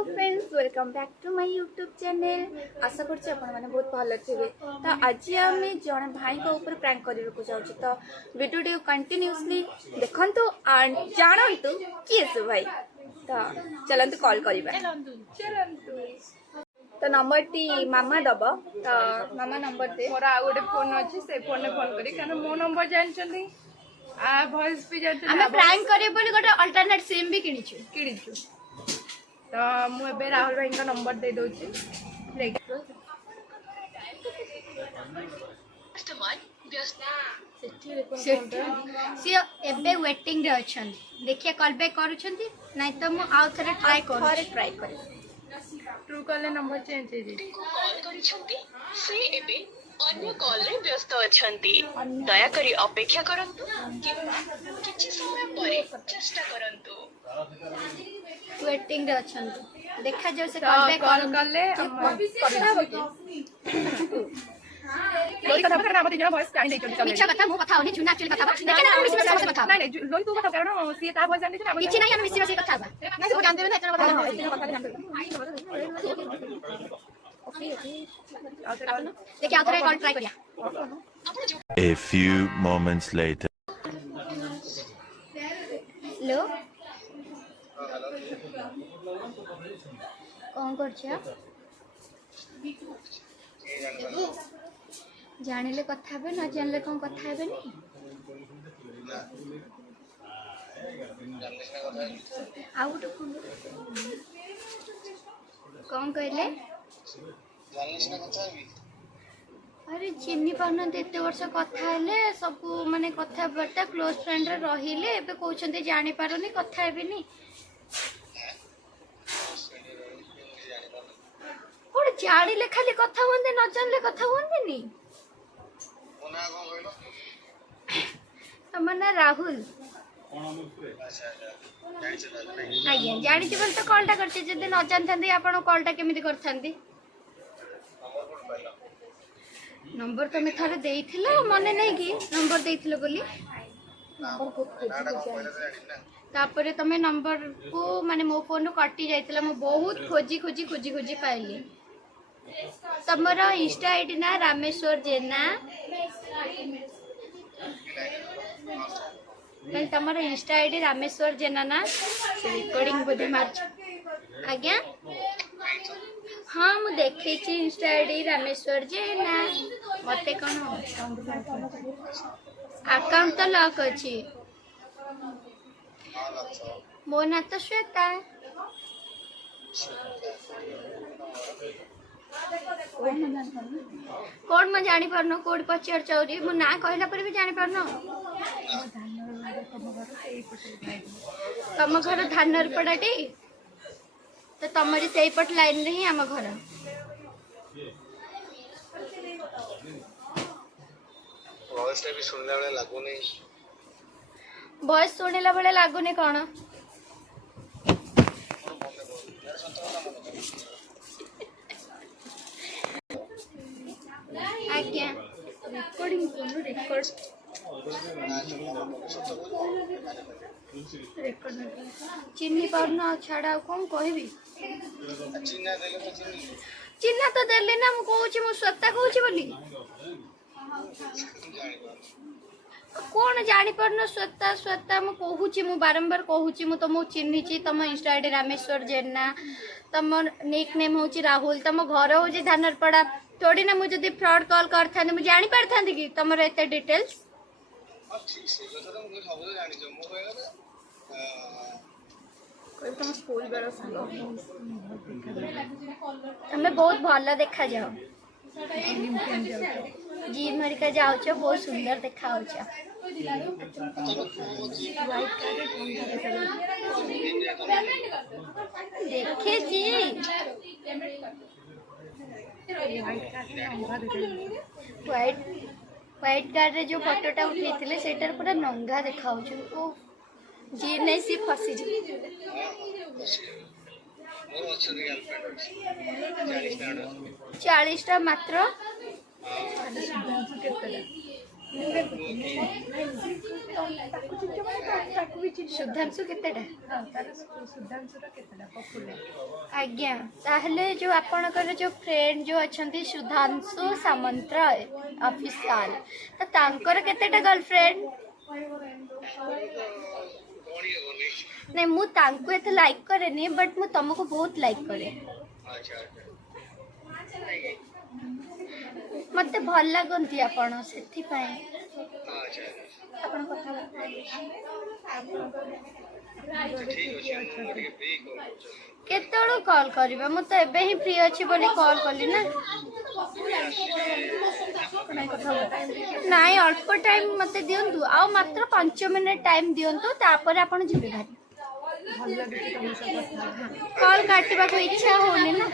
Hello friends welcome back to my YouTube channel. आशा करछि आपण माने बहुत भल थिबे। तो आज आम जड़े भाई को ऊपर प्रैंक करने जाऊँ तो वीडियो कंटिन्यूअसली देखंतु और जानंतु किए से भाई। तो चलंतु कॉल करिबा। तो नंबर टी मामा दब। तो मामा नंबर दे। मोर आ गोटे फोन अच्छी से फोन ने फोन करी कारण मो नंबर जानछंती आ वॉइस भी जानछंती हम प्रैंक करे बोली गोटे अल्टरनेट सिम भी किनिछु तो मु एबे राहुल भाई का नंबर दे दोची सी एबे वेटिंग रे अछन। देखिए कॉल बैक करूछंती नहीं तो मु आउ थरे ट्राई करे ट्रू कॉल नंबर चेंज हे जे कॉल करिसंती से एबे अन्य कॉल रे व्यस्त अछंती दया करी अपेक्षा करंतु किछि समय परे चेष्टा करंतु वेटिंग रे अछन। देखा जो से कॉल बैक कॉल करले लोई कथा कारण हम तीन जण वॉइस जानि दैछन चले मिछा कथा मु कथा होनी चुना एक्चुअली कथा देखे ना हम मिसी मिसी कथा नहीं नहीं लोई तू कथा कारण सी ता वॉइस जानि दैछन किछि नहीं हम मिसी मिसी कथा बा नहीं सब जानते ना इतना कथा देखिए आ थोड़ा कॉल ट्राई करिया। A few moments later. Hello कौन करछा जानिले कथा बे न जानले कौन कथा हेबे नहीं आउ तो फोन कौन कहले अरे चिन्नी पाना एत वर्ष कथा हेले सब माने कथा बर्ता क्लोज फ्रेंड रे रहिले एबे कहउछन्ते जानि पारोनी कथा हेबेनी कोड जानिले खाली कथा होंदे न जानले कथा होंदे नी मोना को कहलो हमना राहुल आज्ञा जानी बोल तो कॉलटा करछे जदि न जानथांती आपण कॉलटा केमिति करथांती नंबर तमे थारे देइथिलो मने नै कि नंबर देइथिलो बोली तापरे तमे नंबर को माने मो फोन रो कटि जाइतिला मो बहुत खोजी पाइली तमरो इंस्टा आईडी ना रामेश्वर जेना कल तमरो इंस्टा आईडी रामेश्वर जेना ना रिकॉर्डिंग बोधे मार आज्ञा हाँ मु देखे इंस्टा आईडी रामेश्वर जेना मते कौन अकाउंट तो लॉक अच्छी मो ना तो श्वेता कौन मैं जानी पारनो कोड पचार चौरी मु ना कहला पर भी जानी पारनो तम घर धानर पड़ाटी तो तमरी से पट लाइन रे ही आम घर वॉइस भी सुनला बेले लागुनी वॉइस सुनिला बेले लागुनी कौन आज्ञा रिकॉर्डिंग कोन रिकॉर्ड चिन्नी पारना छाड़ा कौन कहबी चिन्ना तो देले ना मु कहूची मु सत्ता कहूची बोली कौन जानी पारनो सत्ता सत्ता मु कहूची मु बारंबार कहूची मु तुम चिन्हिची तुम इंस्टा आईडी रामेश्वर जेना तुम निक नेम होची राहुल तुम घर होची धानरपड़ा थोड़ी ना मुझे फ्रॉड कॉल करथा मु जानी पारथा कि तुमर एते डिटेल्स तुम स्कूल बेला हमें बहुत भल देखा जाओ जिम हरिका जाओ बहुत सुंदर देखा देखे जी व्हाइट कार्ड रे जो फोटोटा उठेइथिले सेटर पूरा नंगा देखा ओ जी नहीं सी फसी जी 40टा मात्र सुधांशु केतेटा सुधांशुर केतेटा पपुले आज्ञा ताहले जो आपणकर जो फ्रेंड जो अछंती सुधांशु सामंतराय ऑफिशियल तो तांकर केतेटा गर्लफ्रेंड कौन ये बोले नहीं मु तांको एते लाइक करे नहीं बट मु तुमको बहुत लाइक करे अच्छा अच्छा मते भल लागंती आपण सेथि पय अच्छा आपण कथा ठीक अछि हम ଟିକେ फ्री कॉल केतळो कॉल करबा मु तो एबे ही फ्री अछि बोली कॉल करली ना नाइ अल्प टाइम मते दियंतु आ मात्र 5 मिनिट टाइम दियंतु तापर आपण जिबे भारी कॉल काटबा को इच्छा होनी ना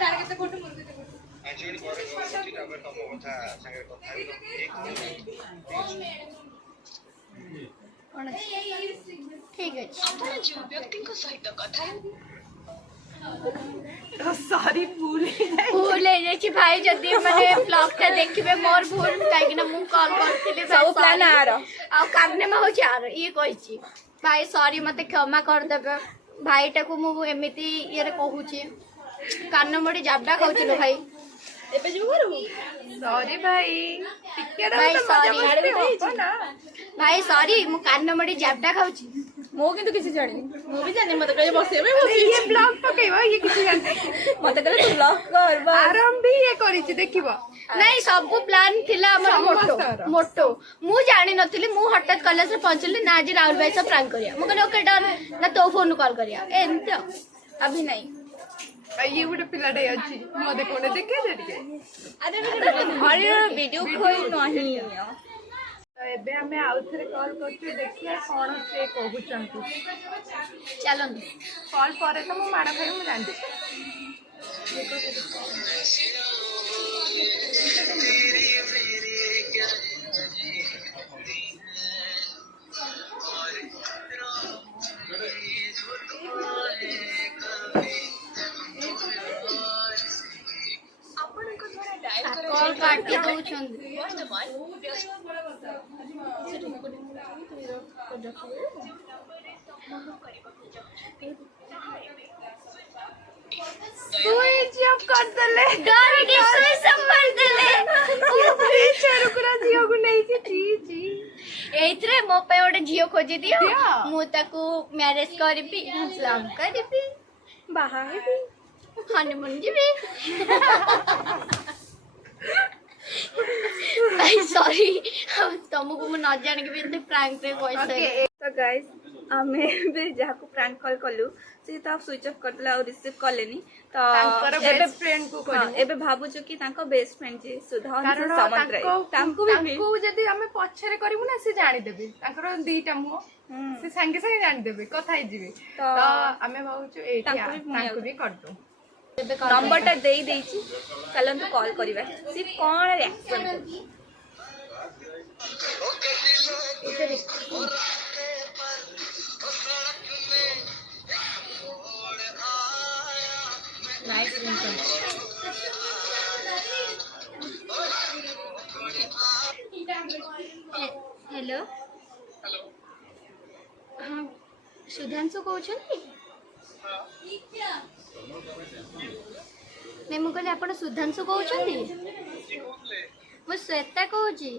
आज भी बड़े कॉल अछि तापर तम कथा संगे कथा कोन ठीक अछि ଆପଣ ଯେଉଁ ବ୍ୟକ୍ତିଙ୍କ ସହିତ କଥା सॉरी भूल भूल है जाई भाई जदी माने ब्लॉग ता देखिबे मोर भूल काहे कि ना मु कॉल करथिले सब प्लान आरो आ कारने में हो चार ये कहिछि भाई सॉरी मते क्षमा कर देबे भाईटा को मु एमिति ये रे कहूछि कान मडी जाबडा खाउछि भाई एबे जो करू सॉरी भाई टिके भाई, रहो तो मजा sorry। मस्ती हो ना भाई सॉरी मु कान मडी जाबडा खाउछि मो किंतु किसी जानी मो भी जानी मत कहे बसे में बसी ये ब्लॉग पकेबो ये किसी जानते मत कहे तू ब्लॉग कर बस आराम भी ये करिछि देखिबो नहीं सब प्लान थिला हमर मोटो मोटो मु जानि नथिली मु हठात कॉलेज रे पहुंचली ना आज राहुल भाई से प्रैंक करिया मु कहले ओके डन ना तो फोन कॉल करिया एंत अभी नहीं ये गोटे पिलाटे अछि मो देखोने देखे जे टिके अरे वीडियो खोई नहीं तो एबे हमें आउथरे कॉल करके देखिए कौन से कहउचंती चलो कॉल करे तो मो माड़ खाई मु जानती ଆପଣଙ୍କ ଦ୍ୱାରା ଡାଏଲ कॉल काटी दउछन ବର୍ତ୍ତମାନ स्विच ऑफ कर देले डर के सोई संभाल देले चरुकुरा जियो को नहीं छी जी जी एइत्रे मो पे ओडे जियो खोजी दियो दियो। मु ताकू मैरिज करबी लव करबी बाहा है हनीमून जीबी भाई सॉरी तुमको मु न जान के भी प्रैंक रे ओके कोइसे तो गाइस हमें बे जाको प्रैंक कॉल कलु से तो स्विच ऑफ करतला और रिसीव करलेनी तो एबे फ्रेंड को करी एबे भाबु छु कि तांको बेस्ट फ्रेंड जे सुधांशु सामंतराय तांको भी जदी हमें पछरे करबु ना से जानि देबे तांकर दीटा मुह से संगे संगे जानि देबे कथाई जीवे तो हमें भाबु छु एठी तांको भी कर दो नंबर टा देई देछि चलन तो कॉल करिबा सिर्फ कोन रिएक्शन नाइस हेलो हाँ सुधांशु कहउछन नहीं मु कहले आपण सुधांशु कहउछन मु श्वेता कहउची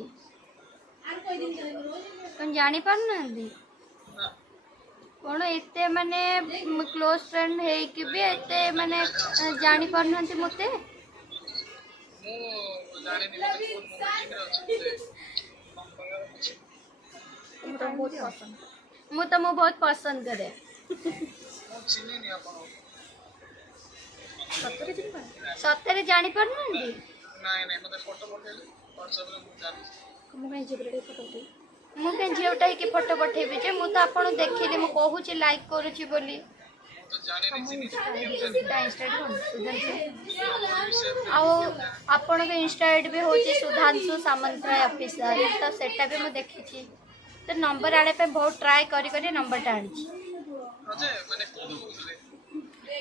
कौन जानी पारनांदी कौन एते माने क्लोज फ्रेंड है कि भी एते माने जानी पारनांती मते मु तो मु बहुत पसंद करे सତରେ जानी पारनांदी मु के झियोटा के फोटो पठेबी जे मु तो आपण देखिली मु कहूची लाइक करूची बोली आपण के इंस्टा आईडी भी होची सुधांशु सामंतराय ऑफिशियल तो सेटा भी मु देखिची तो नंबर आले पे बहुत ट्राई करी करी नंबर टा आनी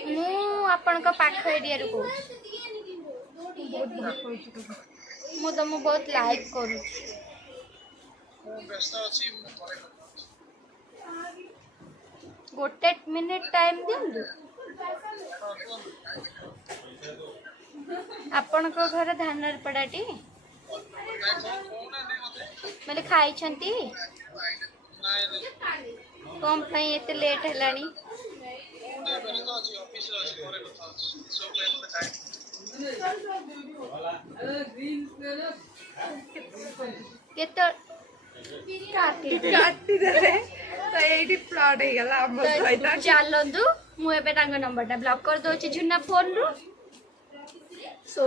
मु आपण का पाख एरिया रो मु तो मु बहुत लाइक करू ମୁଁ ବ୍ୟସ୍ତ ଅଛି ମୁଁ ପରେ କଥା ହଉଛି। ଗୋଟେ ମିନିଟ୍ ଟାଇମ୍ ଦିଅନ୍ତୁ। ଆପଣଙ୍କ ଘର ଧାନରପଡ଼ାଟି? ମାନେ ଖାଇଛନ୍ତି? କଣ ପାଇଁ ଏତେ ଲେଟ୍ ହେଲାଣି? କେତେ କାଟିଦେଲେ ତ ଏଇଠି ପ୍ଲଟ୍ ହେଇଗଲା ଆମ ସହିତ। ଚାଲନ୍ତୁ ମୁଁ ଏବେ ତାଙ୍କ ନମ୍ବରଟା ବ୍ଲକ୍ କରିଦଉଛି ଝୁନା ଫୋନରୁ। ସୋ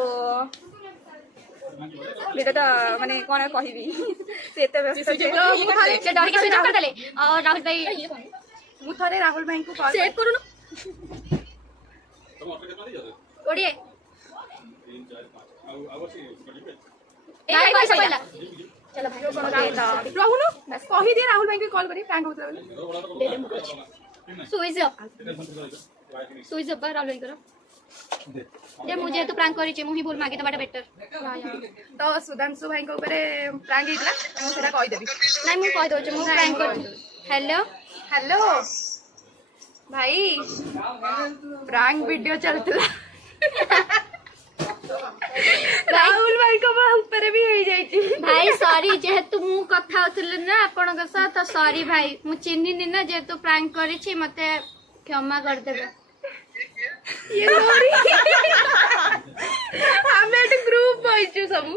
ଏଇଟା ତ ମାନେ କଣ କହିବି, ସେ ଏତେ ବ୍ୟସ୍ତ ଯେ ସେ ଡରିକି ସୁଇଚ୍ ଅଫ୍ କରିଦେଲେ। ରାହୁଲ ଭାଇ ମୁଁ ଥରେ ରାହୁଲ ଭାଇଙ୍କୁ କଲ୍ ସେଭ୍ କରୁନୁ। କୋଡ଼ିଏ ପଇସା ପଇଲା। ରହୁନୁ କହିଦିଏ ରାହୁଲ ଭାଇଙ୍କୁ କଲ୍ କରି ପ୍ରାଙ୍କ ହଉଥିଲା ବୋଲି। ସୁଇଚ୍ ଅଫ୍ ରାହୁଲ ଭାଇଙ୍କର। ଯେ ମୁଁ ଯେହେତୁ ପ୍ରାଙ୍କ କରିଛି ମୁଁ ହିଁ ଭୁଲ ମାଗି ଦେବାଟା ବେଟର। ତ ସୁଧାଂଶୁ ଭାଇଙ୍କ ଉପରେ ପ୍ରାଙ୍କ ହେଇଥିଲା, ମୁଁ ସେଟା କହିଦେବି। ନାଇଁ ମୁଁ କହିଦଉଛି ମୁଁ ପ୍ରାଙ୍କ କରିଛି। ହ୍ୟାଲୋ ହ୍ୟାଲୋ ଭାଇ, ପ୍ରାଙ୍କ ଭିଡିଓ ଚାଲିଥିଲା, ରାହୁଲ ଭାଇଙ୍କ ଉପରେ ବି ହେଇଯାଇଛି। ଭାଇ ସରି, ଯେହେତୁ ମୁଁ କଥା ହଉଥିଲି ନା ଆପଣଙ୍କ ସହ, ତ ସରି ଭାଇ, ମୁଁ ଚିହ୍ନିନି ନା, ଯେହେତୁ ପ୍ରାଙ୍କ କରିଛି ମତେ କ୍ଷମା କରିଦେବେ। ଆମେ ଏଠି ଗ୍ରୁପ ବଇଛୁ ସବୁ।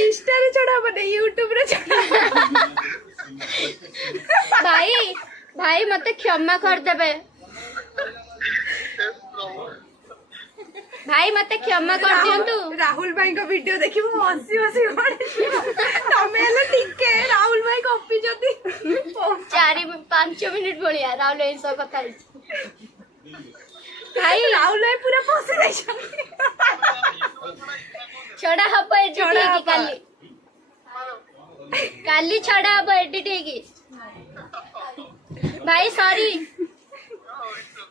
ଇନଷ୍ଟାରେ ଛଡା ହବନି, ୟୁଟ୍ୟୁବରେ ଛଡା। ଭାଇ ଭାଇ ମତେ କ୍ଷମା କରିଦେବେ ଭାଇ, ମତେ କ୍ଷମା କରିଦିଅନ୍ତୁ। ରାହୁଲ ଭାଇଙ୍କ ଭିଡିଓ ଦେଖିବୁ ହସି ହସି ଗଡ଼ିଯିବ। ତମେ ହେଲେ ଟିକେ ରାହୁଲ ଭାଇ ଗପିଛନ୍ତି 4-5 ମିନିଟ୍ ଭଳିଆ ରାହୁଲ ଭାଇ ସହ କଥା ହେଇଛି। ଭାଇ ରାହୁଲ ଭାଇ ପୁରା ଫସି ଯାଇଛନ୍ତି। ଛଡା ହବ ଏଡିଟ୍ ହେଇକି କାଲି। କାଲି ଛଡା ହବ ଏଡିଟ୍ ହେଇକି। ଭାଇ ସରି।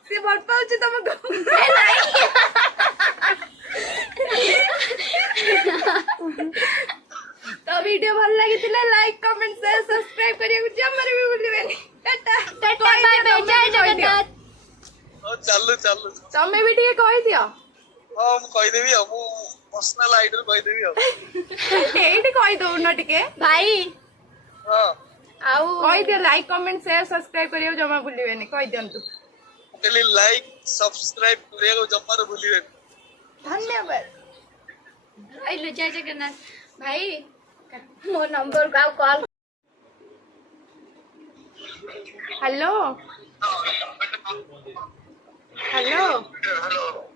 ସେ ଭଲ ପାଉଛି ତମକୁ। ତ ଭିଡିଓ ଭଲ ଲାଗିଥିଲା ଲାଇକ୍ କମେଣ୍ଟ ସେୟାର ସବସ୍କ୍ରାଇବ କରିବାକୁ ଜମାରେ ବି ଭୁଲିବେନି। ଟାଟା ଟାଟା ବାଇ ବାଇ, ଜୟ ଜଗନ୍ନାଥ। ଚାଲୁ ଚାଲୁ ତମେ ବି ଟିକେ କହିଦିଅ। ହଁ ମୁଁ କହିଦେବି ଆଉ, ମୁଁ ପର୍ସନାଲ ଆଇଡିରୁ କହିଦେବି ଆଉ। ଏଇଠି କହିଦଉନ ଟିକେ ଭାଇ ହଁ ଆଉ କହିଦିଅ, ଲାଇକ୍ କମେଣ୍ଟ ସେୟାର ସବସ୍କ୍ରାଇବ କରିବାକୁ ଜମା ଭୁଲିବେନି, କହିଦିଅନ୍ତୁ। ଖାଲି ଲାଇକ୍ ସବସ୍କ୍ରାଇବ କରିବାକୁ ଜମାରୁ ଭୁଲିବେନି। ଧନ୍ୟବାଦ। ଆଇଲୁ, ଜୟ ଜଗନ୍ନାଥ। ଭାଇ ମୋ ନମ୍ବରକୁ ଆଉ କଲ୍। ହ୍ୟାଲୋ ହ୍ୟାଲୋ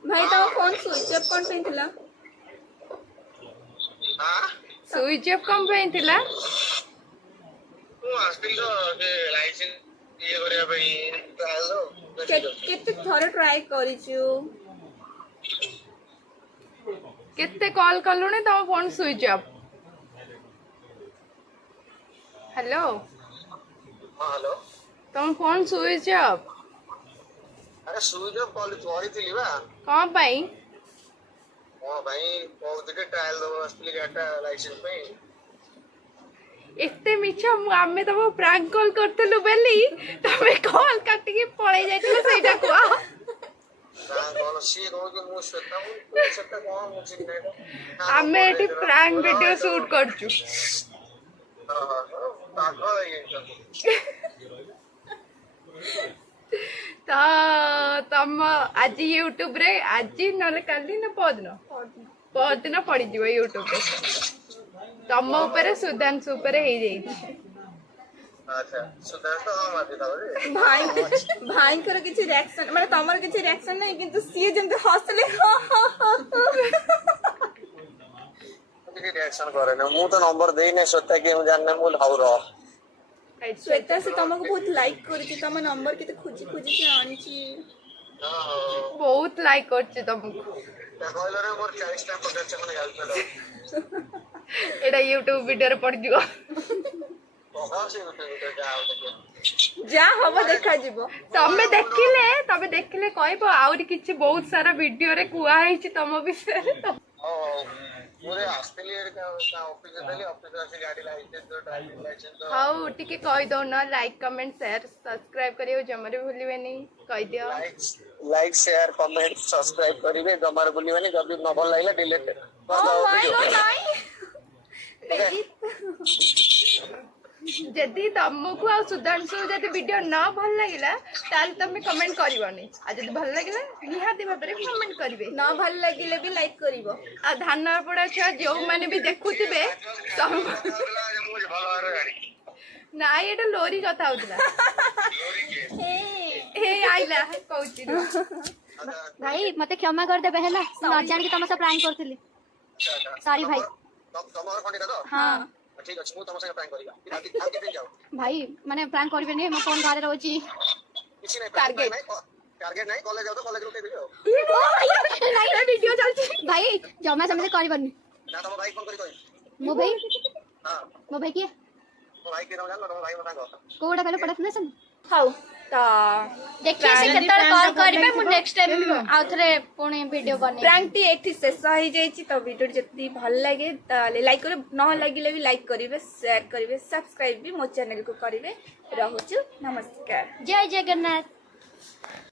ଭାଇ, ତମ ଫୋନ ସୁଇଚ୍ ଅଫ୍ କଣ ପାଇଁ ଥିଲା? ସୁଇଚ୍ ଅଫ୍ କଣ ପାଇଁ ଥିଲା? ମୁଁ ଆସିଥିଲି ତ ସେ ଲାଇସେନ୍ସ ଇଏ କରିବା ପାଇଁ। କେତେ ଥର ଟ୍ରାଏ କରିଛୁ, କେତେ କଲ୍ କଲୁଣି, ତମ phone switch off. Hello hello, ତମ ଫୋନ ସୁଇଚ୍ ଅଫ୍ ଆରେ ସୁଇଚ୍ ଅଫ୍ କରିଥିଲି ବା। କଣ ପାଇଁ? ମୋ ପାଇଁ କହୁଥିଲି ଟ୍ରାଏଲ ଦେବାକୁ ଆସିଥିଲି ଗାଡ଼ିଟା ଲାଇସେନ୍ସ ପାଇଁ। ଏତେ ମିଛ, ଆମେ ତମକୁ ପ୍ରାଙ୍କ କଲ୍ କରିଥିଲୁ ବୋଲି ତମେ କଲ୍ କାଟିକି ପଳେଇ ଯାଇଥିଲ, ସେଇଟା କୁହ। କଣ ସିଏ କହୁଛି ମୁଁ ସେଟା କଣ ମୁଁ ଚିହ୍ନି ଆମେ ଏଠି ପ୍ରାଙ୍କ ଭିଡିଓ ସୁଟ୍ କରୁଛୁ। ପାଗଳ ହେଇଯାଇଛନ୍ତି। ତ ତମ ଆଜି ୟୁଟ୍ୟୁବ ରେ, ଆଜି ନହେଲେ କାଲି ନା ପରଦିନ ପଡିଯିବ ୟୁଟ୍ୟୁବ ରେ। ତମ ଉପରେ ସୁଧାଂଶୁ ଉପରେ ହେଇଯାଇଛି। ଆଚ୍ଛା, ସୁଧାଂଶୁ ହଁ ମାରିଦେଲା ବୋଧେ। ଭାଇଙ୍କର କିଛି ରିଆକ୍ସନ, ମାନେ ତମର କିଛି ରିଆକ୍ସନ ନାହିଁ, କିନ୍ତୁ ସିଏ ଯେମିତି ହସିଲେ କିଛି ରିଆକ୍ସନ କରେନି। ମୁଁ ତ ନମ୍ବର ଦେଇନି ଶ୍ଵେତା କିଏ ମୁଁ ଜାଣିନି। ମୁଁ ହଉ ରହ। ଶ୍ଵେତା ସେ ତମକୁ ବହୁତ ଲାଇକ୍ କରିଛି, ତମ ନମ୍ବର କେତେ ଖୋଜି ଖୋଜି ସେ ଆଣିଛି। ବହୁତ ଲାଇକ୍ କରୁଛି ତମକୁ। କହିଲାରେ ମୋର 40ଟା ପଚାଶ ଖଣ୍ଡେ ଗାର୍ଲଫ୍ରେଣ୍ଡ ଅଛି। ଏଇଟା ୟୁଟ୍ୟୁବ ଭିଡିଓରେ ପଡିଯିବ। କହ ସେ ଗୋଟେ ଯାହା ହଉ। जा हम देखा जीवो तमे देखिले कहबो आउरी किछि बहुत सारा वीडियो रे कुआ हेछि तम विषय रे तो पूरे आस्ट्रेलिया का ऑफिस देली ऑफिस से गाड़ी लाइसेंस ड्राइविंग लाइसेंस हाउ टिके कहि दो न लाइक कमेंट शेयर सब्सक्राइब करियो जमरे भूलिबे नहीं कहि दियो लाइक शेयर कमेंट सब्सक्राइब करिवे जमार बुलिबेनी जब न भल लागला डिलीट कर दो जदि तुमको आ सुधांशु जदि वीडियो न भल लागिला ताल तमे कमेंट करिवनी आ जदि भल लागिला निहाती भाबरे कमेंट करिवे न भल लगिले भी लाइक करिवो आ धान पड़ा छुआ जो माने भी देखुथिबे ना एटा लोरी कथा होतला हे आइला कहउची भाई मते क्षमा कर देबे हैला न जान के तम से प्रैंक करथिली सॉरी भाई तमर खंडी का हां ठीक अछि मु तम संगे प्रैंक करिया राती खाके दिन जाओ भाई माने प्रैंक करबे नहीं म फोन घरे रहउची किछि नहीं टारगेट नहीं कॉलेज जाओ तो कॉलेज उठे दियो नहीं वीडियो चलची भाई जमा समझे करबनी ना तम भाई फोन करी कहि मो भाई हां मो भाई के तो भाई के नाम जान तम भाई मतांगो कोडा कहले पड़त नहीं सन हाउ तो देखिए से केतल कॉल करबे मु नेक्स्ट टाइम आउथरे पुणी वीडियो बने प्रैंक टी एठी शेष हो जाइछि तो वीडियो जति भल लागे ताले लाइक करे न लागिले भी लाइक करिवे शेयर करिवे सब्सक्राइब भी मो चैनल को करिवे रहउछु नमस्कार जय जगन्नाथ।